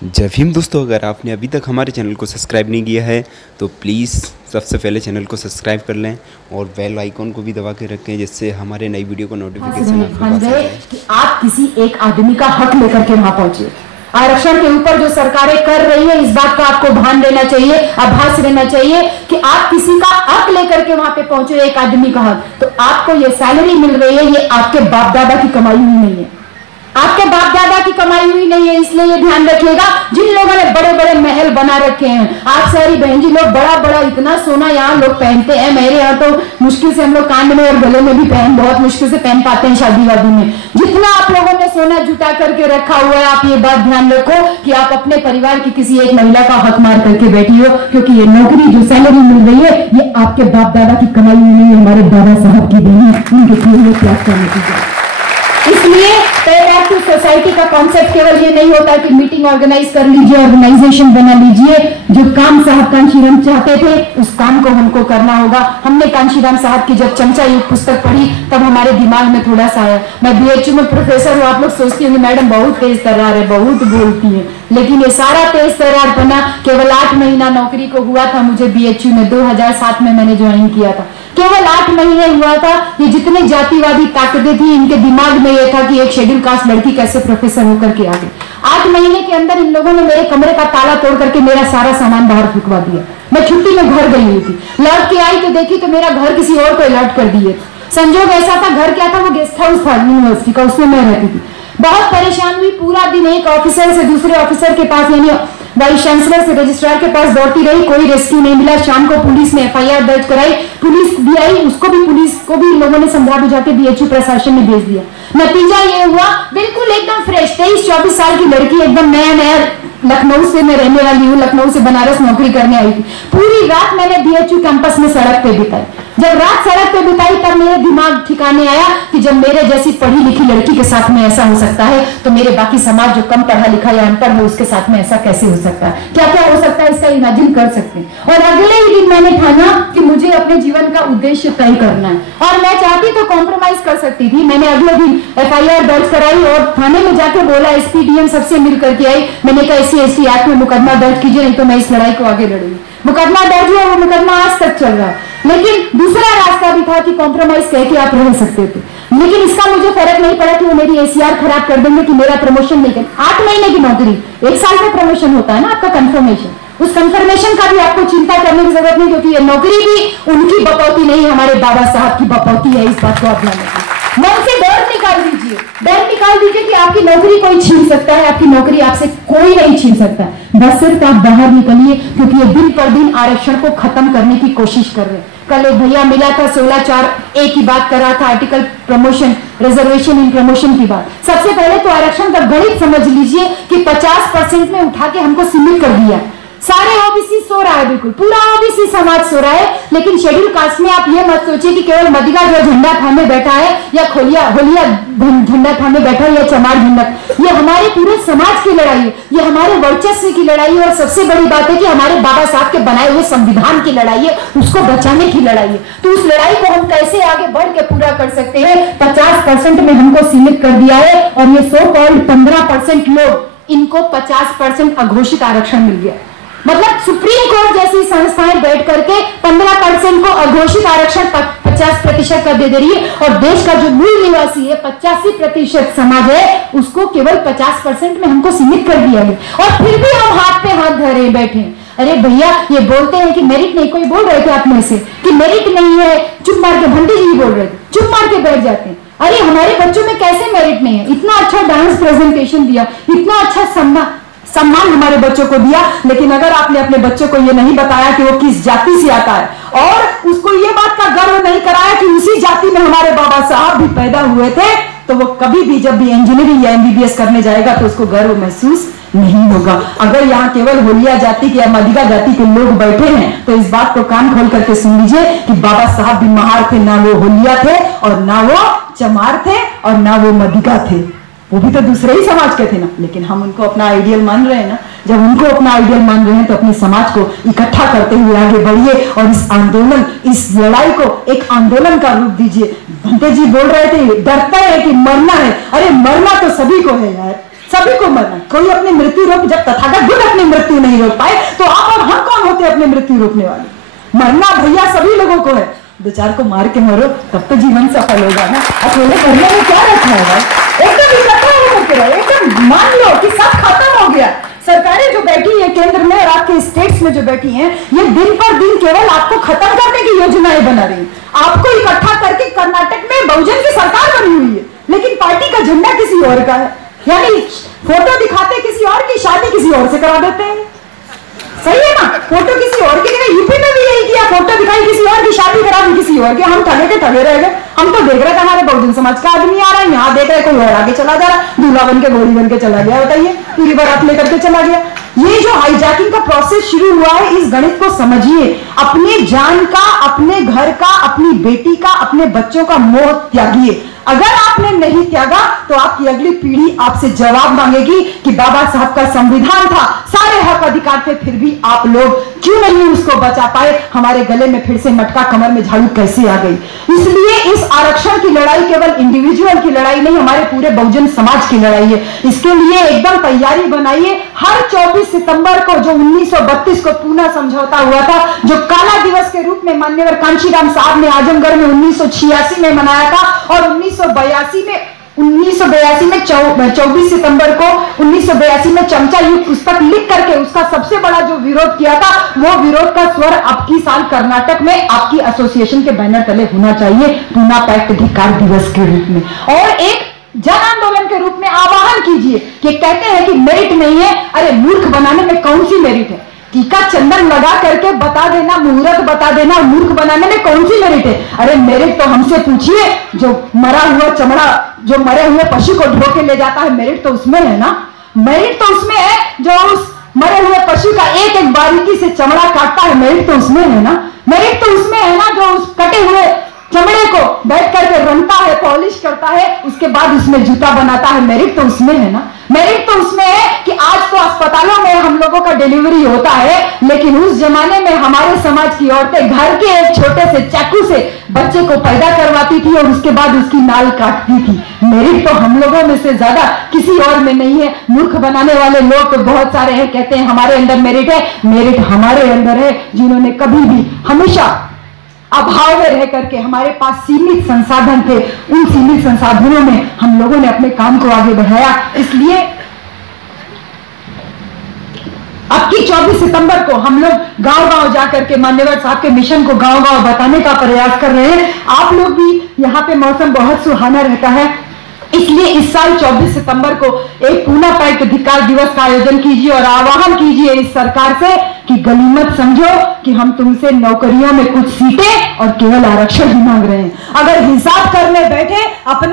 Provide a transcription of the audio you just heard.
जय भीम दोस्तों, अगर आपने अभी तक हमारे चैनल को सब्सक्राइब नहीं किया है तो प्लीज़ सबसे पहले चैनल को सब्सक्राइब कर लें और बेल आइकॉन को भी दबा के रखें, जिससे हमारे नई वीडियो को नोटिफिकेशन आपके पास आ जाए। कि आप किसी एक आदमी का हक लेकर के वहां पहुंचे। आरक्षण के ऊपर जो सरकारें कर रही है, इस बात का आपको भान रहना चाहिए, आभास रहना चाहिए कि आप किसी का हक लेकर के वहां पे पहुंचे, एक आदमी का हक। तो आपको ये सैलरी मिल रही है, ये आपके बाप दादा की कमाई हुई नहीं है, आपके बाप दादा की कमाई हुई नहीं है। इसलिए ये ध्यान रखिएगा, जिन लोगों ने बड़े बड़े महल बना रखे हैं, आप सारी बहन जी लोग बड़ा बड़ा इतना सोना यहाँ लोग पहनते हैं। मेरे यहाँ तो मुश्किल से हम लोग कान में और गले में भी बहुत मुश्किल से पहन पाते हैं शादी वादी में। जितना आप लोगों ने सोना जुटा करके रखा हुआ है, आप ये बात ध्यान रखो कि आप अपने परिवार की किसी एक महिला का हक मार करके बैठी हो, क्योंकि ये नौकरी जो सैलरी मिल रही है, ये आपके बाप दादा की कमाई हुई नहीं है, हमारे दादा साहब की नहीं है, उनके किए हुए त्याग का नतीजा। इसलिए सोसाइटी का कॉन्सेप्ट केवल ये नहीं होता कि मीटिंग ऑर्गेनाइज कर लीजिए, ऑर्गेनाइजेशन बना लीजिए। जो काम साहब कांशीराम चाहते थे, उस काम को हमको करना होगा। हमने कांशीराम साहब की जब चमचा युग पुस्तक पढ़ी, तब हमारे दिमाग में थोड़ा सा आया। मैं बीएचयू में प्रोफेसर हूँ, आप लोग सोचती होंगे मैडम बहुत तेज तर्रार है, बहुत बोलती है, लेकिन ये सारा तेज तर्रार बना केवल 8 महीना नौकरी को हुआ था मुझे बीएचयू में। 2007 में मैंने ज्वाइन किया था, केवल 8 महीने हुआ था। ये जितने जातिवादी ताकतें थी, इनके दिमाग में ये था कि एक शेड्यूल कास्ट लड़की कैसे प्रोफेसर होकर के आ गई। 8 महीने के अंदर इन लोगों ने मेरे कमरे का ताला तोड़ करके मेरा सारा सामान बाहर फेंकवा दिया। मैं छुट्टी में घर गई हुई थी, लौट के आई तो देखी तो मेरा घर किसी और को अलर्ट कर दिए। संजोग ऐसा था, घर क्या था, वो गेस्ट हाउस था यूनिवर्सिटी का, उसमें मैं रहती थी। बहुत परेशान हुई, पूरा दिन एक ऑफिसर से दूसरे ऑफिसर के पास, यानी वाइस चांसलर से रजिस्ट्रार के पास दौड़ती रही, कोई रेस्क्यू नहीं मिला। शाम को पुलिस ने एफआईआर दर्ज कराई, पुलिस भी आई, उसको भी पुलिस को भी लोगों ने समझा बुझा के बीएचयू प्रशासन ने भेज दिया। नतीजा ये हुआ, बिल्कुल एकदम फ्रेश 23-24 साल की लड़की, एकदम नया नया, लखनऊ से मैं रहने वाली हूँ, लखनऊ से बनारस नौकरी करने आई थी। पूरी रात मैंने बीएचयू कैंपस में सड़क पे बिताई। जब रात सड़क पे बिताई, तब मेरे दिमाग ठिकाने आया कि जब मेरे जैसी पढ़ी लिखी लड़की के साथ में ऐसा हो सकता है, तो मेरे बाकी समाज जो कम पढ़ा लिखा या अनपढ़ हो, उसके साथ में ऐसा कैसे हो सकता है, क्या क्या हो सकता है, इसका इमेजिन कर सकते हैं। और अगले ही दिन मैंने ठाना कि मुझे अपने जीवन का उद्देश्य तय करना है, और मैं चाहती तो कॉम्प्रोमाइज कर सकती थी। मैंने अगले दिन एफआईआर दर्ज कराई और थाने में जाके बोला, एसपी डीएम सबसे मिल करके आई। मैंने कहा SC/ST एक्ट में मुकदमा दर्ज कीजिए, नहीं तो मैं इस लड़ाई को आगे लड़ूंगी। मुकदमा दर्ज हुआ, वो मुकदमा आज तक चल रहा है। लेकिन दूसरा रास्ता भी था कि कॉम्प्रोमाइज कह के आप रह सकते थे, लेकिन इसका मुझे फर्क नहीं पड़ा कि वो मेरी ACR खराब कर देंगे, कि मेरा प्रमोशन नहीं कर। 8 महीने की नौकरी, 1 साल में प्रमोशन होता है ना आपका कंफर्मेशन, उस कंफर्मेशन का भी आपको चिंता करने की जरूरत नहीं, क्योंकि ये नौकरी भी उनकी बपौती नहीं, हमारे बाबा साहब की बपौती है। इस बात को आप ध्यान रखिए, मन से डर निकाल दीजिए, डर निकाल दीजिए कि आपकी नौकरी कोई छीन सकता है, आपकी नौकरी आपसे कोई नहीं छीन सकता। बस सिर्फ आप बाहर निकलिए, क्योंकि ये दिन पर दिन आरक्षण को खत्म करने की कोशिश कर रहे हैं। कल एक भैया मिला था, 16(4)A की बात कर रहा था, article promotion, reservation in promotion की बात। सबसे पहले तो आरक्षण का गणित समझ लीजिए कि 50% में उठा के हमको सीमित कर दिया। सारे ओबीसी सो रहा है, बिल्कुल पूरा ओबीसी समाज सो रहा है। लेकिन शेड्यूल कास्ट में आप ये मत सोचिए कि केवल मदिगा जो झंडा थामे बैठा है, या होलिया झंडा थामे बैठा है, या चमार झंडा, ये हमारे पूरे समाज की लड़ाई है, ये हमारे वर्चस्व की लड़ाई है। और सबसे बड़ी बात है कि हमारे बाबा साहब के बनाए हुए संविधान की लड़ाई है, उसको बचाने की लड़ाई है। तो उस लड़ाई को हम कैसे आगे बढ़ के पूरा कर सकते हैं। 50% में हमको सीमित कर दिया है, और ये 15% लोग, इनको 50% अघोषित आरक्षण मिल गया। मतलब सुप्रीम कोर्ट जैसी संस्थाएं बैठ करके 15% को अघोषित आरक्षण 50% का दे रही है, और देश का जो मूल निवासी है 85% समाज है, उसको केवल 50% में हमको सीमित कर दिया गया। और फिर भी हम हाथ पे हाथ धरे बैठे। अरे भैया, ये बोलते हैं कि मेरिट नहीं, कोई बोल रहे थे आप में से कि मेरिट नहीं है, चुप मार के, भंडी जी बोल रहे थे, चुप मार के बैठ जाते हैं। अरे हमारे बच्चों में कैसे मेरिट नहीं है? इतना अच्छा डांस प्रेजेंटेशन दिया, इतना अच्छा सम्मान हमारे बच्चों को दिया, लेकिन अगर आपने अपने बच्चों को ये नहीं बताया कि वो किस जाति से आता है, और उसको ये बात का गर्व नहीं कराया कि उसी जाति में हमारे बाबा साहब भी पैदा हुए थे, तो वो कभी भी जब भी इंजीनियरिंग या MBBS करने जाएगा तो उसको गर्व महसूस नहीं होगा। अगर यहाँ केवल होलिया जाति के या मदिगा जाति के लोग बैठे हैं, तो इस बात को कान खोल करके सुन लीजिए कि बाबा साहब भी महार थे, ना वो होलिया थे, और ना वो चमार थे, और ना वो मदिगा थे, वो भी तो दूसरे ही समाज के थे ना। लेकिन हम उनको अपना आइडियल मान रहे हैं ना। जब उनको अपना आइडियल मान रहे हैं, तो अपने समाज को इकट्ठा करते हुए आगे बढ़िए, और इस आंदोलन, इस लड़ाई को एक आंदोलन का रूप दीजिए। भंते जी बोल रहे थे, डरता है कि मरना है। अरे मरना तो सभी को है यार, सभी को मरना, कोई अपनी मृत्यु रोक, जब तथागत बुद्ध अपनी मृत्यु नहीं रोक पाए तो आप और हम कौन होते अपनी मृत्यु रोकने वाले। मरना भैया सभी लोगों को है, दो चार को मार के मरो तब तो जीवन सफल होगा ना। अकेले करने में क्या रखा है भाई, एकदम इकट्ठा होकर के रहो, एकदम मान लो कि सब खत्म हो गया। सरकारें जो बैठी है केंद्र में और आपके स्टेट्स में जो बैठी हैं, ये दिन पर दिन केवल आपको खत्म करने की योजनाएं बना रही हैं। आपको इकट्ठा करके कर्नाटक में बहुजन की सरकार बनी हुई है, लेकिन पार्टी का झंडा किसी और का है, यानी फोटो दिखाते किसी और की, शादी किसी और से करा देते हैं। सही है ना, फोटो किसी और की, यूपी में भी यही किया, फोटो दिखाई किसी और की, शादी करा दी किसी और की। हम ठगे के ठगे रह गए। हम तो देख रहे थे हमारे बहुजन समाज का आदमी आ रहा है, यहाँ देख रहे कोई और आगे चला जा रहा, दूल्हा बन के घोड़ी बन के चला गया, बताइए पूरी बारात लेकर के चला गया। ये जो हाईजैकिंग का प्रोसेस शुरू हुआ है, इस गणित को समझिए। अपनी जान का, अपने घर का, अपनी बेटी का, अपने बच्चों का मोह त्यागिए। अगर आपने नहीं त्यागा तो आपकी अगली पीढ़ी आपसे जवाब मांगेगी कि बाबा साहब का संविधान था, सारे हक अधिकार थे, फिर भी आप लोग क्यों नहीं उसको बचा पाए। हमारे गले में फिर से मटका, कमर में झाड़ू कैसे आ गई। इसलिए इस आरक्षण की लड़ाई केवल इंडिविजुअल की लड़ाई नहीं, हमारे पूरे बहुजन समाज की लड़ाई है। इसके लिए एकदम तैयारी बनाइए। हर 24 सितंबर को जो 1932 को पूना समझौता हुआ था, जो काला दिवस के रूप में माननीय कांशीराम साहब ने आजमगढ़ में 1986 में मनाया था, और 1982 में 24 सितंबर को 1982 में चमचा युग पुस्तक लिख करके उसका सबसे बड़ा जो विरोध किया था, वो विरोध का स्वर अब की साल कर्नाटक में आपकी एसोसिएशन के बैनर तले होना चाहिए, पूना पैक्ट धिक्कार दिवस के रूप में, और एक जन आंदोलन के रूप में आह्वान कीजिए कि कहते हैं कि मेरिट नहीं है। अरे मूर्ख बनाने में कौन सी मेरिट है? टीका चंदन लगा करके बता देना, मुहूर्त बता देना, मूर्ख बनाने में कौन सी मेरिट है? अरे मेरिट तो हमसे पूछिए, जो मरा हुआ चमड़ा, जो मरे हुए पशु को ढो के ले जाता है, मेरिट तो उसमें है ना। मेरिट तो उसमें है जो उस मरे हुए पशु का एक एक बारीकी से चमड़ा काटता है, मेरिट तो उसमें है ना। मेरिट तो उसमें है ना जो उस कटे हुए चमड़े को बैठ करके रंगता है, पॉलिश करता है, उसके बाद उसमें जूता बनाता है, मेरिट तो उसमें है ना। मेरिट तो उसमें है कि आज तो अस्पतालों में हम लोगों का डिलीवरी होता है, लेकिन उस जमाने में हमारे समाज की औरतें घर के एक छोटे से चाकू से बच्चे को पैदा करवाती थी और उसके बाद उसकी नाल काटती थी। मेरिट तो हम लोगों में से ज्यादा किसी और में नहीं है। मूर्ख बनाने वाले लोग तो बहुत सारे हैं, कहते हैं हमारे अंदर मेरिट है। मेरिट हमारे अंदर है जिन्होंने कभी भी हमेशा अभाव में रह करके, हमारे पास सीमित संसाधन थे, उन सीमित संसाधनों में हम लोगों ने अपने काम को आगे बढ़ाया। इसलिए अब की 24 सितंबर को हम लोग गांव-गांव जाकर के मान्यवर साहब के मिशन को गांव-गांव बताने का प्रयास कर रहे हैं। आप लोग भी, यहाँ पे मौसम बहुत सुहाना रहता है, इसलिए इस साल 24 सितंबर को एक पूना पैक्ट धिक्कार दिवस का आयोजन कीजिए और आह्वान कीजिए इस सरकार से कि गनीमत समझो कि हम तुमसे नौकरियों में कुछ सीटें और केवल आरक्षण ही मांग रहे हैं। अगर हिसाब करने बैठे अपना